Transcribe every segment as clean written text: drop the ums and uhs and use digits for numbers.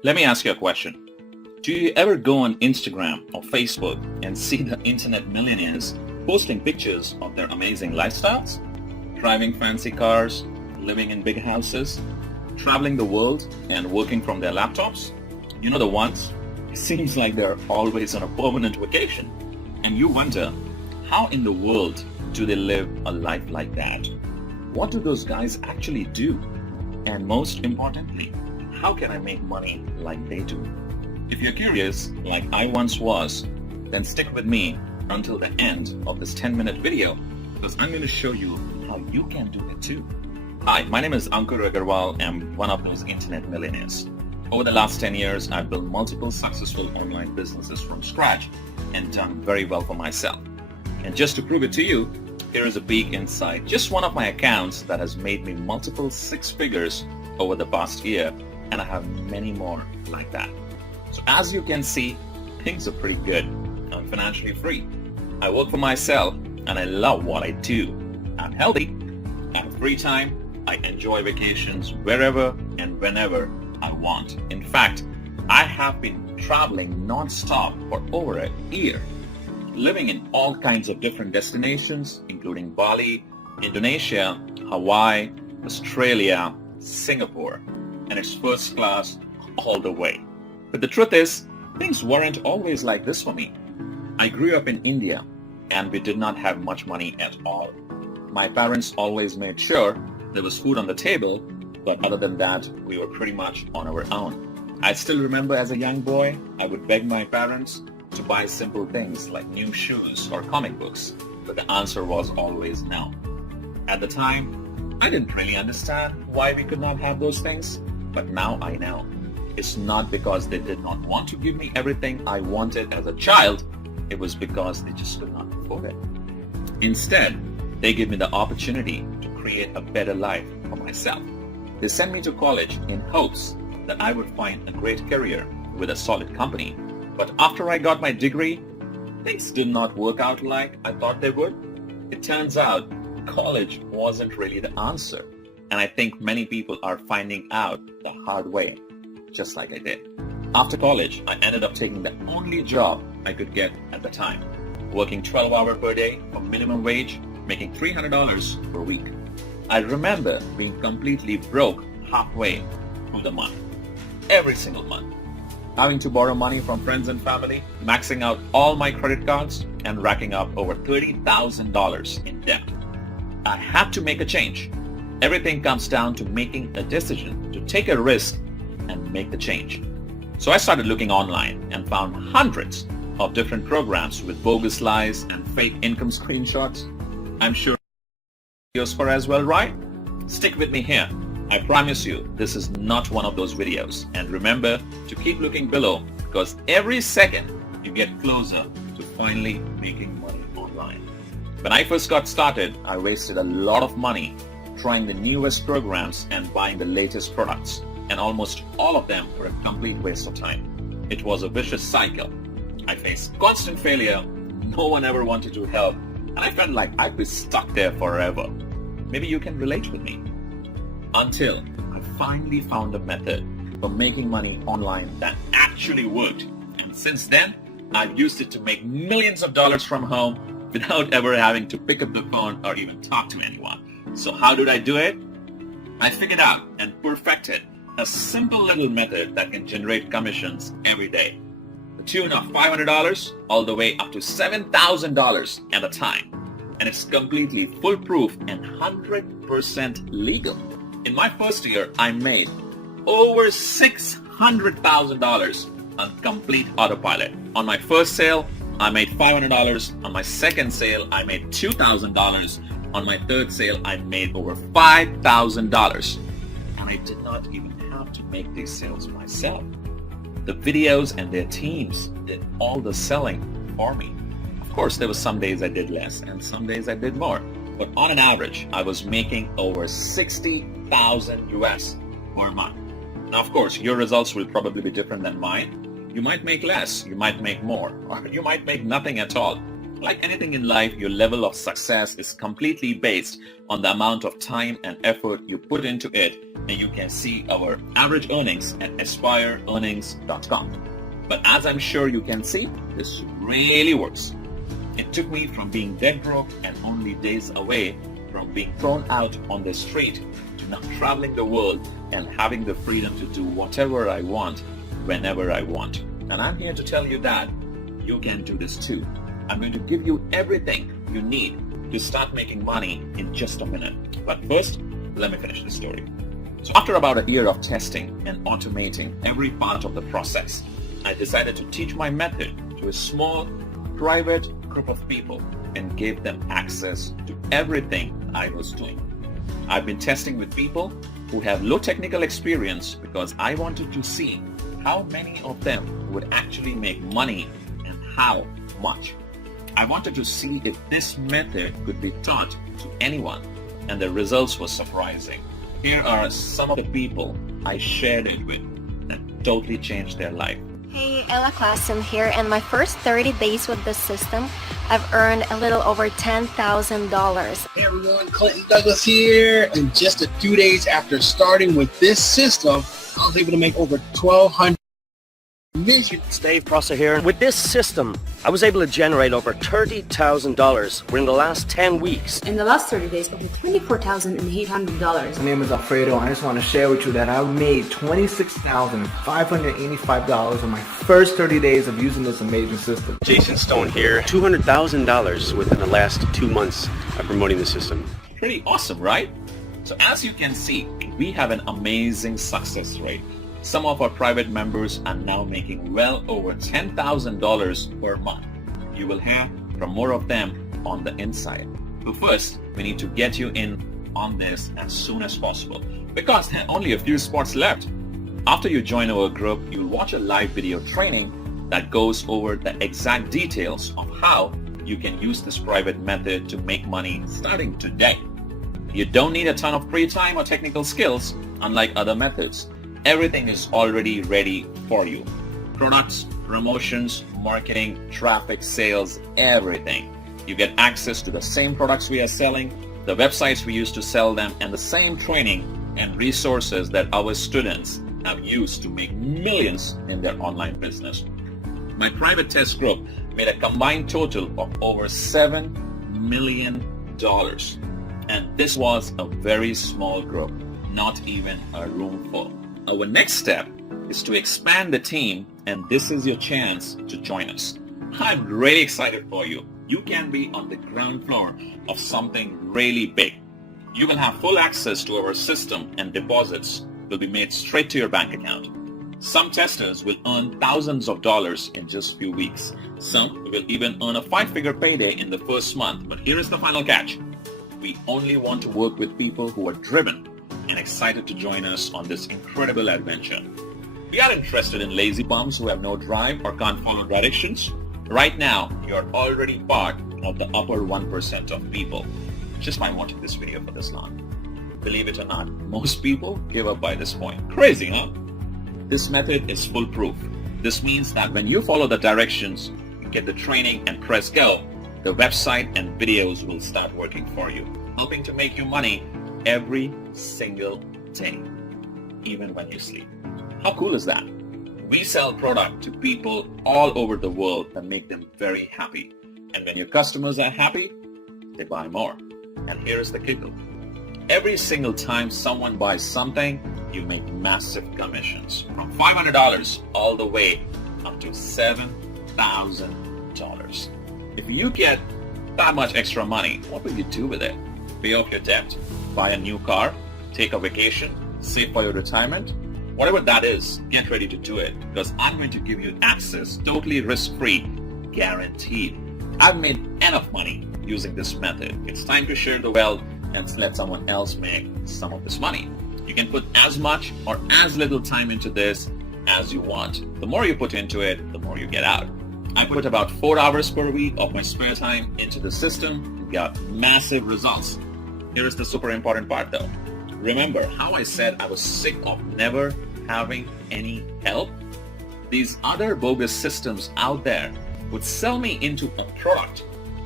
Let me ask you a question. Do you ever go on Instagram or Facebook and see the internet millionaires posting pictures of their amazing lifestyles? Driving fancy cars, living in big houses, traveling the world and working from their laptops? You know the ones? It seems like they're always on a permanent vacation. And you wonder, how in the world do they live a life like that? What do those guys actually do? And most importantly, how can I make money like they do? If you're curious, like I once was, then stick with me until the end of this 10-minute video because I'm going to show you how you can do it too. Hi, my name is Ankur Agarwal. I'm one of those internet millionaires. Over the last 10 years, I've built multiple successful online businesses from scratch and done very well for myself. And just to prove it to you, here is a peek inside just one of my accounts that has made me multiple six figures over the past year, and I have many more like that. So as you can see, things are pretty good. I'm financially free. I work for myself and I love what I do. I'm healthy. I have free time. I enjoy vacations wherever and whenever I want. In fact, I have been traveling non-stop for over a year, living in all kinds of different destinations, including Bali, Indonesia, Hawaii, Australia, Singapore, and it's first class all the way. But the truth is, things weren't always like this for me. I grew up in India, and we did not have much money at all. My parents always made sure there was food on the table, but other than that, we were pretty much on our own. I still remember as a young boy, I would beg my parents to buy simple things like new shoes or comic books, but the answer was always no. At the time, I didn't really understand why we could not have those things, but now I know. It's not because they did not want to give me everything I wanted as a child, it was because they just could not afford it. Instead, they gave me the opportunity to create a better life for myself. They sent me to college in hopes that I would find a great career with a solid company. But after I got my degree, things did not work out like I thought they would. It turns out college wasn't really the answer. And I think many people are finding out the hard way, just like I did. After college, I ended up taking the only job I could get at the time, working 12 hours per day for minimum wage, making $300 per week. I remember being completely broke halfway through the month, every single month, having to borrow money from friends and family, maxing out all my credit cards, and racking up over $30,000 in debt. I had to make a change. Everything comes down to making a decision to take a risk and make the change. So I started looking online and found hundreds of different programs with bogus lies and fake income screenshots. I'm sure videos for as well, right? Stick with me here. I promise you, this is not one of those videos. And remember to keep looking below because every second you get closer to finally making money online. When I first got started, I wasted a lot of money trying the newest programs and buying the latest products. And almost all of them were a complete waste of time. It was a vicious cycle. I faced constant failure. No one ever wanted to help. And I felt like I'd be stuck there forever. Maybe you can relate with me. Until I finally found a method for making money online that actually worked. And since then, I've used it to make millions of dollars from home without ever having to pick up the phone or even talk to anyone. So how did I do it? I figured out and perfected a simple little method that can generate commissions every day. The tune of $500 all the way up to $7,000 at a time. And it's completely foolproof and 100% legal. In my first year, I made over $600,000 on complete autopilot. On my first sale, I made $500. On my second sale, I made $2,000. On my third sale, I made over $5,000. And I did not even have to make these sales myself. The videos and their teams did all the selling for me. Of course, there were some days I did less and some days I did more. But on an average, I was making over 60,000 US per month. Now, of course, your results will probably be different than mine. You might make less, you might make more, or you might make nothing at all. Like anything in life, your level of success is completely based on the amount of time and effort you put into it, and you can see our average earnings at aspireearnings.Com. But as I'm sure you can see, this really works. It took me from being dead broke and only days away from being thrown out on the street to now traveling the world and having the freedom to do whatever I want, whenever I want. And I'm here to tell you that you can do this too. I'm going to give you everything you need to start making money in just a minute. But first, let me finish the story. So after about a year of testing and automating every part of the process, I decided to teach my method to a small, private group of people and gave them access to everything I was doing. I've been testing with people who have low technical experience because I wanted to see how many of them would actually make money and how much. I wanted to see if this method could be taught to anyone, and the results were surprising. Here are some of the people I shared it with that totally changed their life. Hey, Ella Klassen here, and my first 30 days with this system, I've earned a little over $10,000. Hey everyone, Clinton Douglas here, and just a few days after starting with this system, I was able to make over $1,200 million. It's Dave Prosser here. With this system, I was able to generate over $30,000 within the last 10 weeks. In the last 30 days, over $24,800. My name is Alfredo. I just want to share with you that I made $26,585 in my first 30 days of using this amazing system. Jason Stone here. $200,000 within the last 2 months of promoting the system. Pretty awesome, right? So as you can see, we have an amazing success rate. Some of our private members are now making well over $10,000 per month. You will hear from more of them on the inside. But first, we need to get you in on this as soon as possible because there are only a few spots left. After you join our group, you'll watch a live video training that goes over the exact details of how you can use this private method to make money starting today. You don't need a ton of free time or technical skills, unlike other methods. Everything is already ready for you. Products, promotions, marketing, traffic, sales, everything. You get access to the same products we are selling, the websites we use to sell them, and the same training and resources that our students have used to make millions in their online business. My private test group made a combined total of over $7 million. And this was a very small group, not even a room full. Our next step is to expand the team, and this is your chance to join us. I'm really excited for you. You can be on the ground floor of something really big. You will have full access to our system, and deposits will be made straight to your bank account. Some testers will earn thousands of dollars in just a few weeks. Some will even earn a 5-figure payday in the first month. But here is the final catch. We only want to work with people who are driven and excited to join us on this incredible adventure. We are interested in lazy bums who have no drive or can't follow directions. Right now, you're already part of the upper 1% of people just by watching this video for this long. Believe it or not, most people give up by this point. Crazy, huh? This method is foolproof. This means that when you follow the directions, you get the training and press go, the website and videos will start working for you, helping to make you money every single day, even when you sleep. How cool is that? We sell product to people all over the world and make them very happy. And when your customers are happy, they buy more. And here's the kicker. Every single time someone buys something, you make massive commissions from $500 all the way up to $7,000. If you get that much extra money, what will you do with it? Pay off your debt, buy a new car, take a vacation, save for your retirement? Whatever that is, get ready to do it because I'm going to give you access totally risk-free, guaranteed. I've made enough money using this method. It's time to share the wealth and let someone else make some of this money. You can put as much or as little time into this as you want. The more you put into it, the more you get out. I put about 4 hours per week of my spare time into the system and got massive results. Here is the super important part though. Remember how I said I was sick of never having any help? These other bogus systems out there would sell me into a product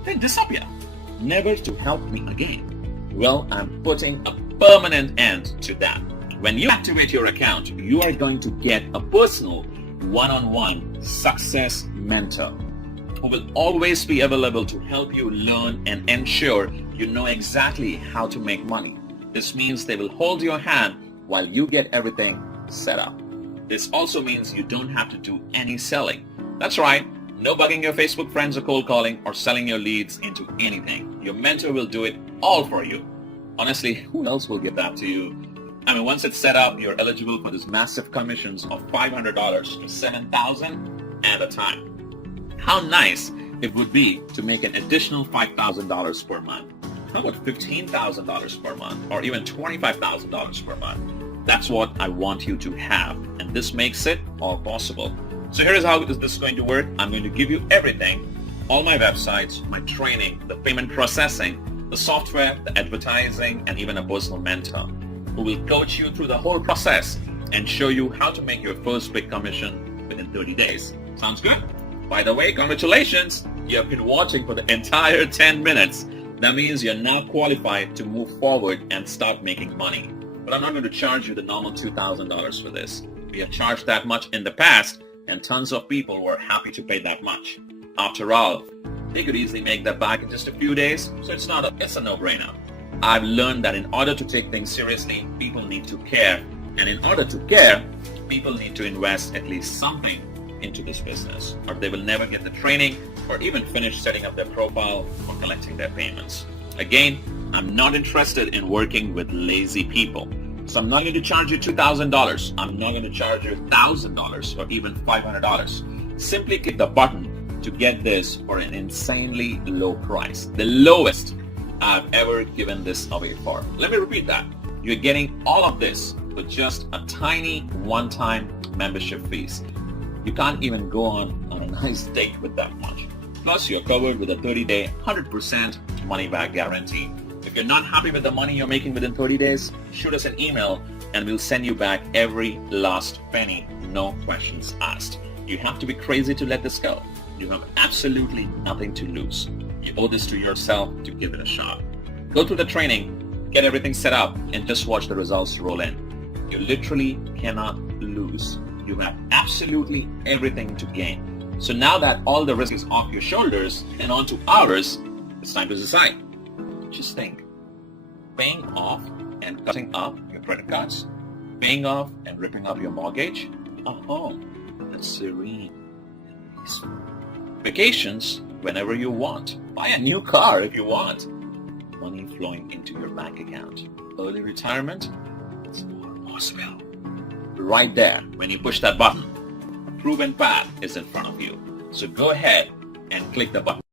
they disappear, never to help me again. Well, I'm putting a permanent end to that. When you activate your account, you are going to get a personal one-on-one success mentor who will always be available to help you learn and ensure you know exactly how to make money. This means they will hold your hand while you get everything set up. This also means you don't have to do any selling. That's right, no bugging your Facebook friends or cold calling or selling your leads into anything. Your mentor will do it all for you. Honestly, who else will give that to you? I mean, once it's set up, you're eligible for these massive commissions of $500 to $7,000 at a time. How nice it would be to make an additional $5,000 per month. How about $15,000 per month or even $25,000 per month? That's what I want you to have, and this makes it all possible. So here is how this is going to work. I'm going to give you everything, all my websites, my training, the payment processing, the software, the advertising, and even a personal mentor who will coach you through the whole process and show you how to make your first big commission within 30 days. Sounds good? By the way, congratulations! You have been watching for the entire 10 minutes. That means you're now qualified to move forward and start making money. But I'm not going to charge you the normal $2,000 for this. We have charged that much in the past, and tons of people were happy to pay that much. After all, they could easily make that back in just a few days, so it's a no-brainer. I've learned that in order to take things seriously, people need to care. And in order to care, people need to invest at least something into this business, or they will never get the training or even finish setting up their profile or collecting their payments. Again, I'm not interested in working with lazy people. So I'm not going to charge you $2,000. I'm not going to charge you $1,000 or even $500. Simply click the button to get this for an insanely low price. The lowest I've ever given this away for. Let me repeat that. You're getting all of this for just a tiny one-time membership fees. You can't even go on a nice date with that much. Plus, you're covered with a 30-day, 100% money-back guarantee. If you're not happy with the money you're making within 30 days, shoot us an email and we'll send you back every last penny, no questions asked. You have to be crazy to let this go. You have absolutely nothing to lose. You owe this to yourself to give it a shot. Go through the training, get everything set up, and just watch the results roll in. You literally cannot lose. You have absolutely everything to gain. So now that all the risk is off your shoulders and onto ours, it's time to decide. Just think, paying off and cutting up your credit cards, paying off and ripping up your mortgage, a home that's serene and peaceful. Vacations whenever you want. Buy a new car if you want. Money flowing into your bank account. Early retirement, it's all possible. Right there, when you push that button, a proven path is in front of you. So go ahead and click the button.